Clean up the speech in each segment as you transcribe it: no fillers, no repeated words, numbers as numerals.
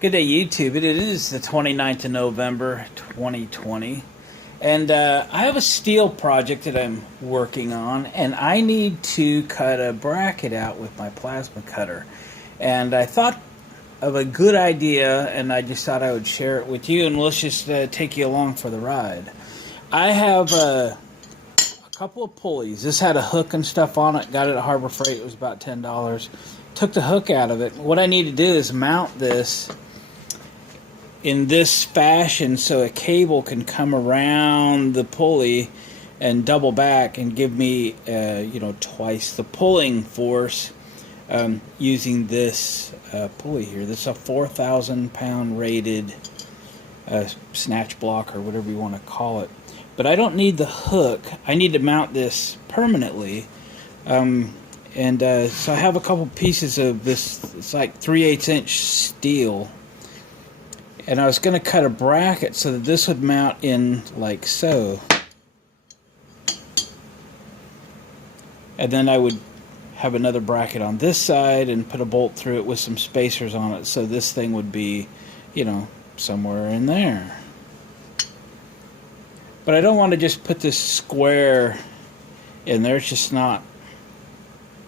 Good day, YouTube. It is the 29th of November, 2020. And I have a steel project that I'm working on, and I need to cut a bracket out with my plasma cutter. And I thought of a good idea, and I just thought I would share it with you, and let's just take you along for the ride. I have a couple of pulleys. This had a hook and stuff on it. Got it at Harbor Freight. It was about $10. Took the hook out of it. What I need to do is mount this in this fashion so a cable can come around the pulley and double back and give me twice the pulling force using this pulley here. This is a 4,000 pound rated snatch block, or whatever you want to call it. But I don't need the hook. I need to mount this permanently. So I have a couple pieces of this. It's like 3/8 inch steel. And I was going to cut a bracket so that this would mount in like so. And then I would have another bracket on this side and put a bolt through it with some spacers on it, so this thing would be, somewhere in there. But I don't want to just put this square in there. It's just not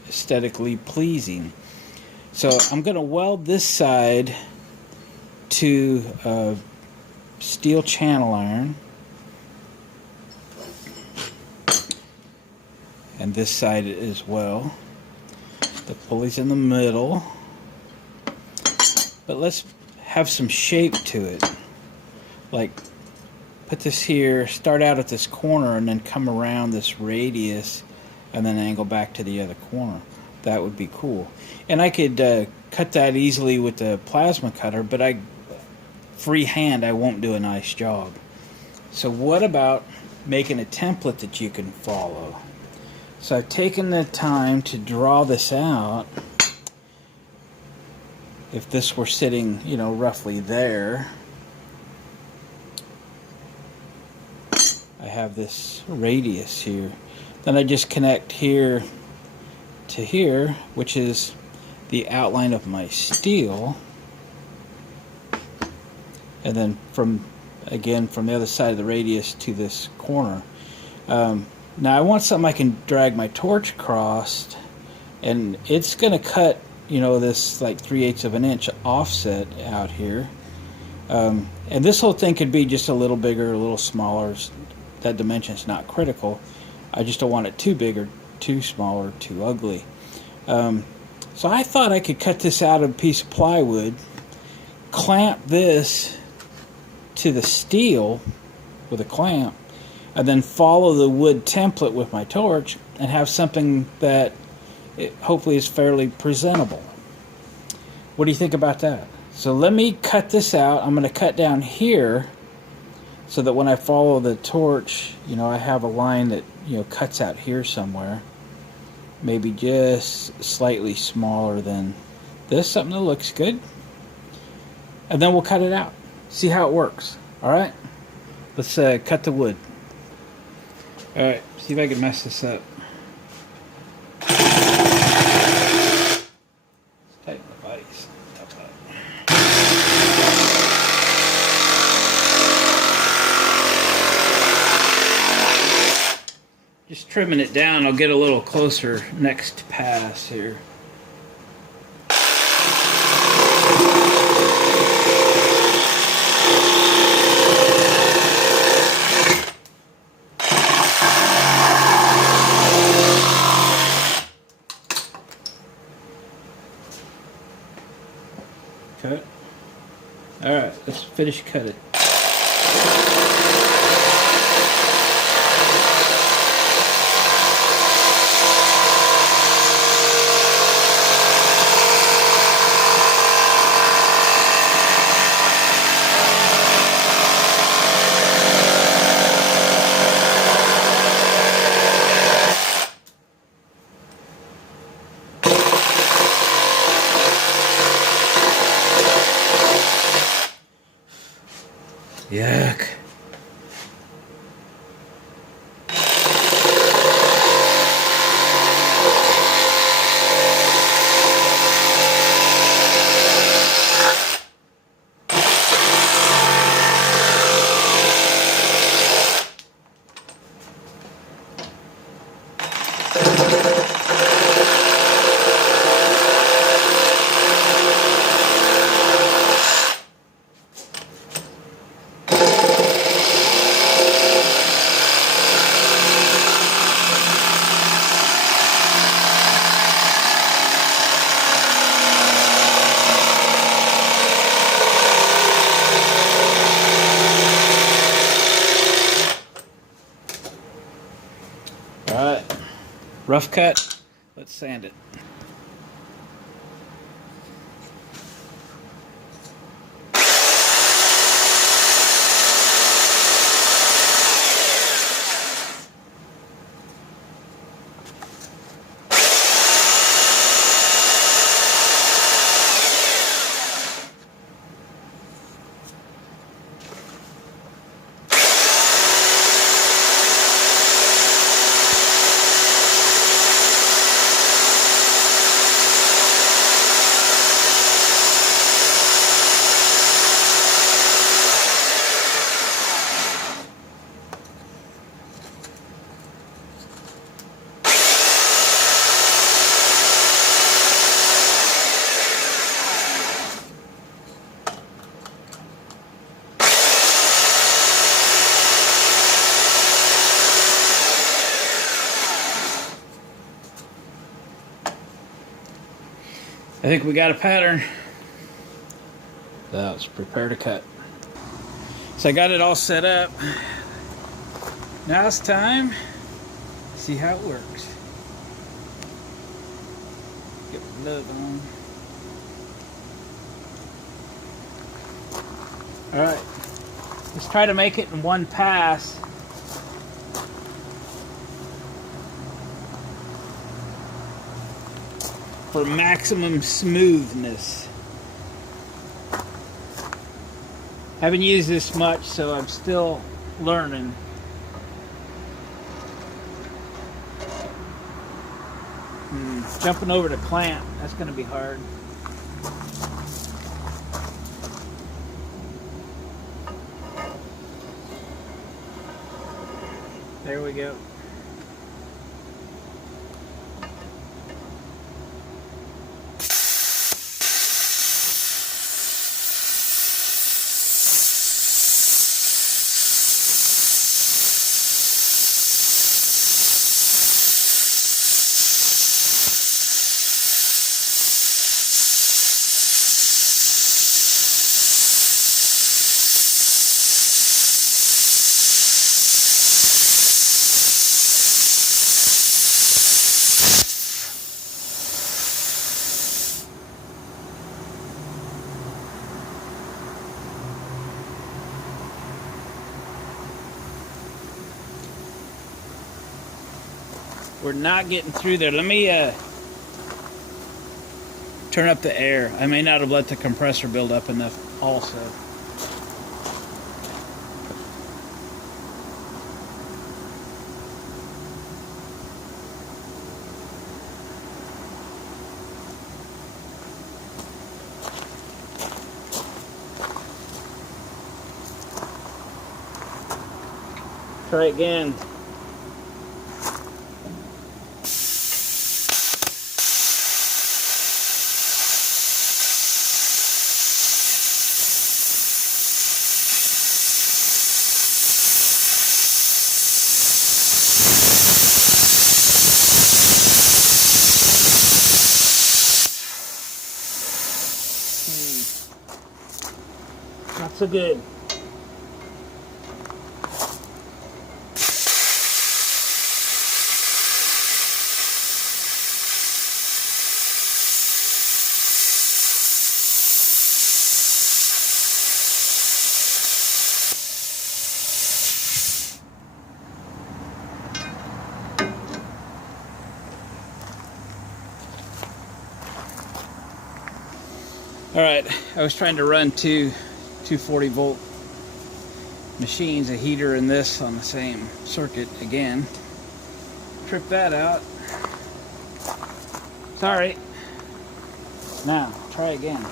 aesthetically pleasing. So I'm going to weld this side to steel channel iron, and this side as well. The pulley's in the middle, but let's have some shape to it. Like, put this here, start out at this corner, and then come around this radius, and then angle back to the other corner. That would be cool. And I could cut that easily with the plasma cutter, but freehand I won't do a nice job. So what about making a template that you can follow? So I've taken the time to draw this out. If this were sitting, roughly there, I have this radius here. Then I just connect here to here, which is the outline of my steel. And then from the other side of the radius to this corner. Now I want something I can drag my torch across, and it's going to cut, this like 3/8 of an inch offset out here. And this whole thing could be just a little bigger, a little smaller. That dimension's not critical. I just don't want it too big or too small or too ugly. So I thought I could cut this out of a piece of plywood, clamp this to the steel with a clamp, and then follow the wood template with my torch and have something that hopefully is fairly presentable. What do you think about that? So let me cut this out. I'm going to cut down here so that when I follow the torch, I have a line that cuts out here somewhere, maybe just slightly smaller than this, something that looks good, and then we'll cut it out. See how it works. Alright, let's cut the wood. Alright, see if I can mess this up. Tighten the bodies up. Just trimming it down. I'll get a little closer next pass here. Cut. Alright, let's finish cutting. Yuck. Rough cut. Let's sand it. I think we got a pattern. Let's prepare to cut. So I got it all set up. Now it's time to see how it works. Get the glove on. Alright, let's try to make it in one pass. For maximum smoothness. Haven't used this much, so I'm still learning. Jumping over the clamp, that's going to be hard. There we go. We're not getting through there. Let me turn up the air. I may not have let the compressor build up enough also. Try again. Not so good. All right, I was trying to run two 240 volt machines, a heater and this on the same circuit again. Trip that out. Sorry. Now, try again.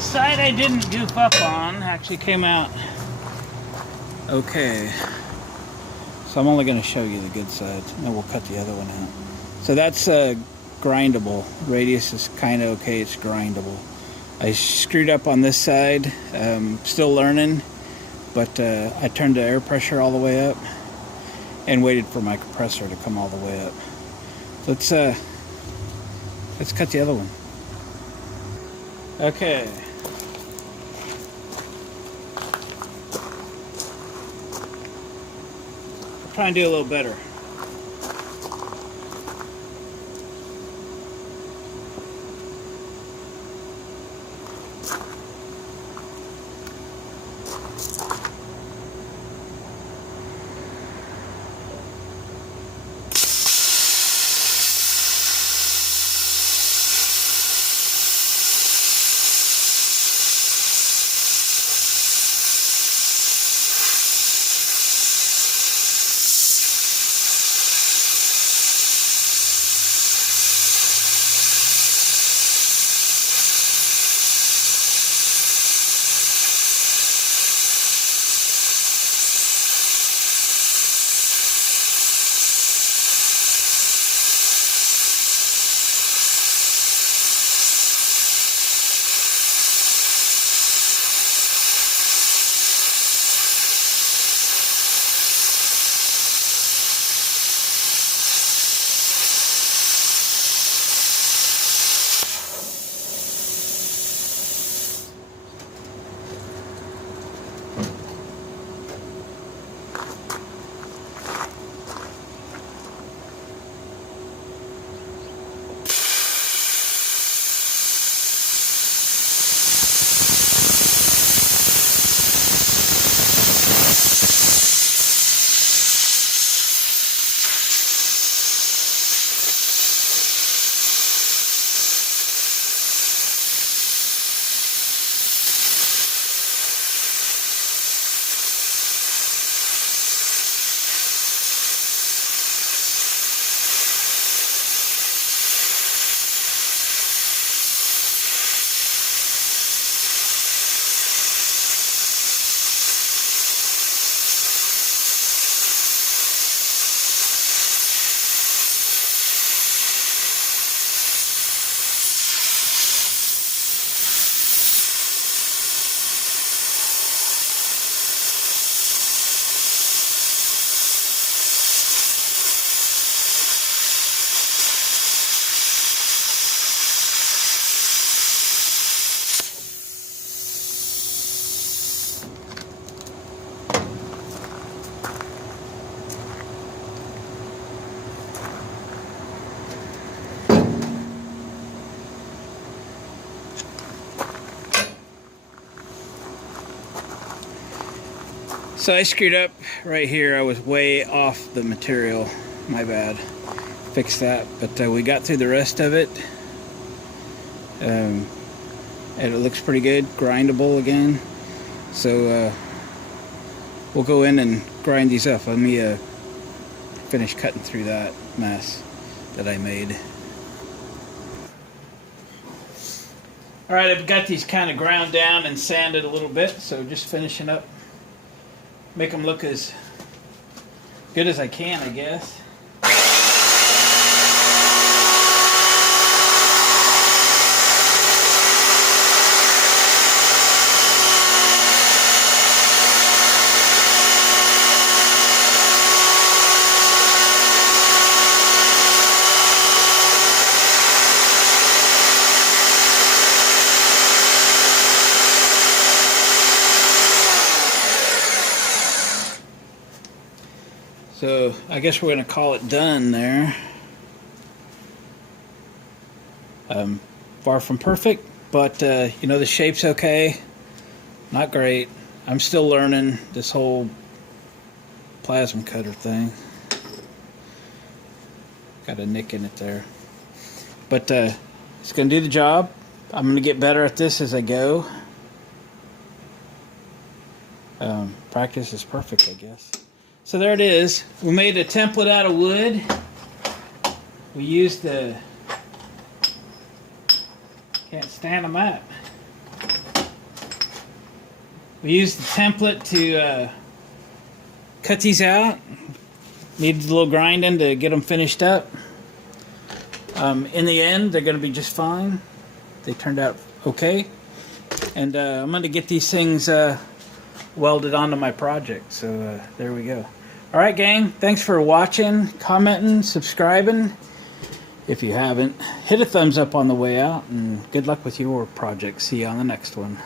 Side I didn't goof up on actually came out okay. So I'm only going to show you the good side, and then we'll cut the other one out. So that's grindable. Radius is kind of okay, it's grindable. I screwed up on this side, still learning, but I turned the air pressure all the way up and waited for my compressor to come all the way up. Let's cut the other one. Okay. I'll try and do a little better. So I screwed up right here. I was way off the material. My bad. Fixed that. But we got through the rest of it. And it looks pretty good. Grindable again. So we'll go in and grind these up. Let me finish cutting through that mess that I made. Alright, I've got these kind of ground down and sanded a little bit. So just finishing up. Make them look as good as I can, I guess. So I guess we're going to call it done there. Far from perfect, but you know, the shape's okay. Not great. I'm still learning this whole plasma cutter thing. Got a nick in it there. But it's going to do the job. I'm going to get better at this as I go. Practice is perfect, I guess. So there it is. We made a template out of wood. We used the... Can't stand them up. We used the template to cut these out. Needed a little grinding to get them finished up. In the end, they're going to be just fine. They turned out okay. And I'm going to get these things welded onto my project. So there we go. All right, gang. Thanks for watching, commenting, subscribing. If you haven't, hit a thumbs up on the way out. And good luck with your project. See you on the next one.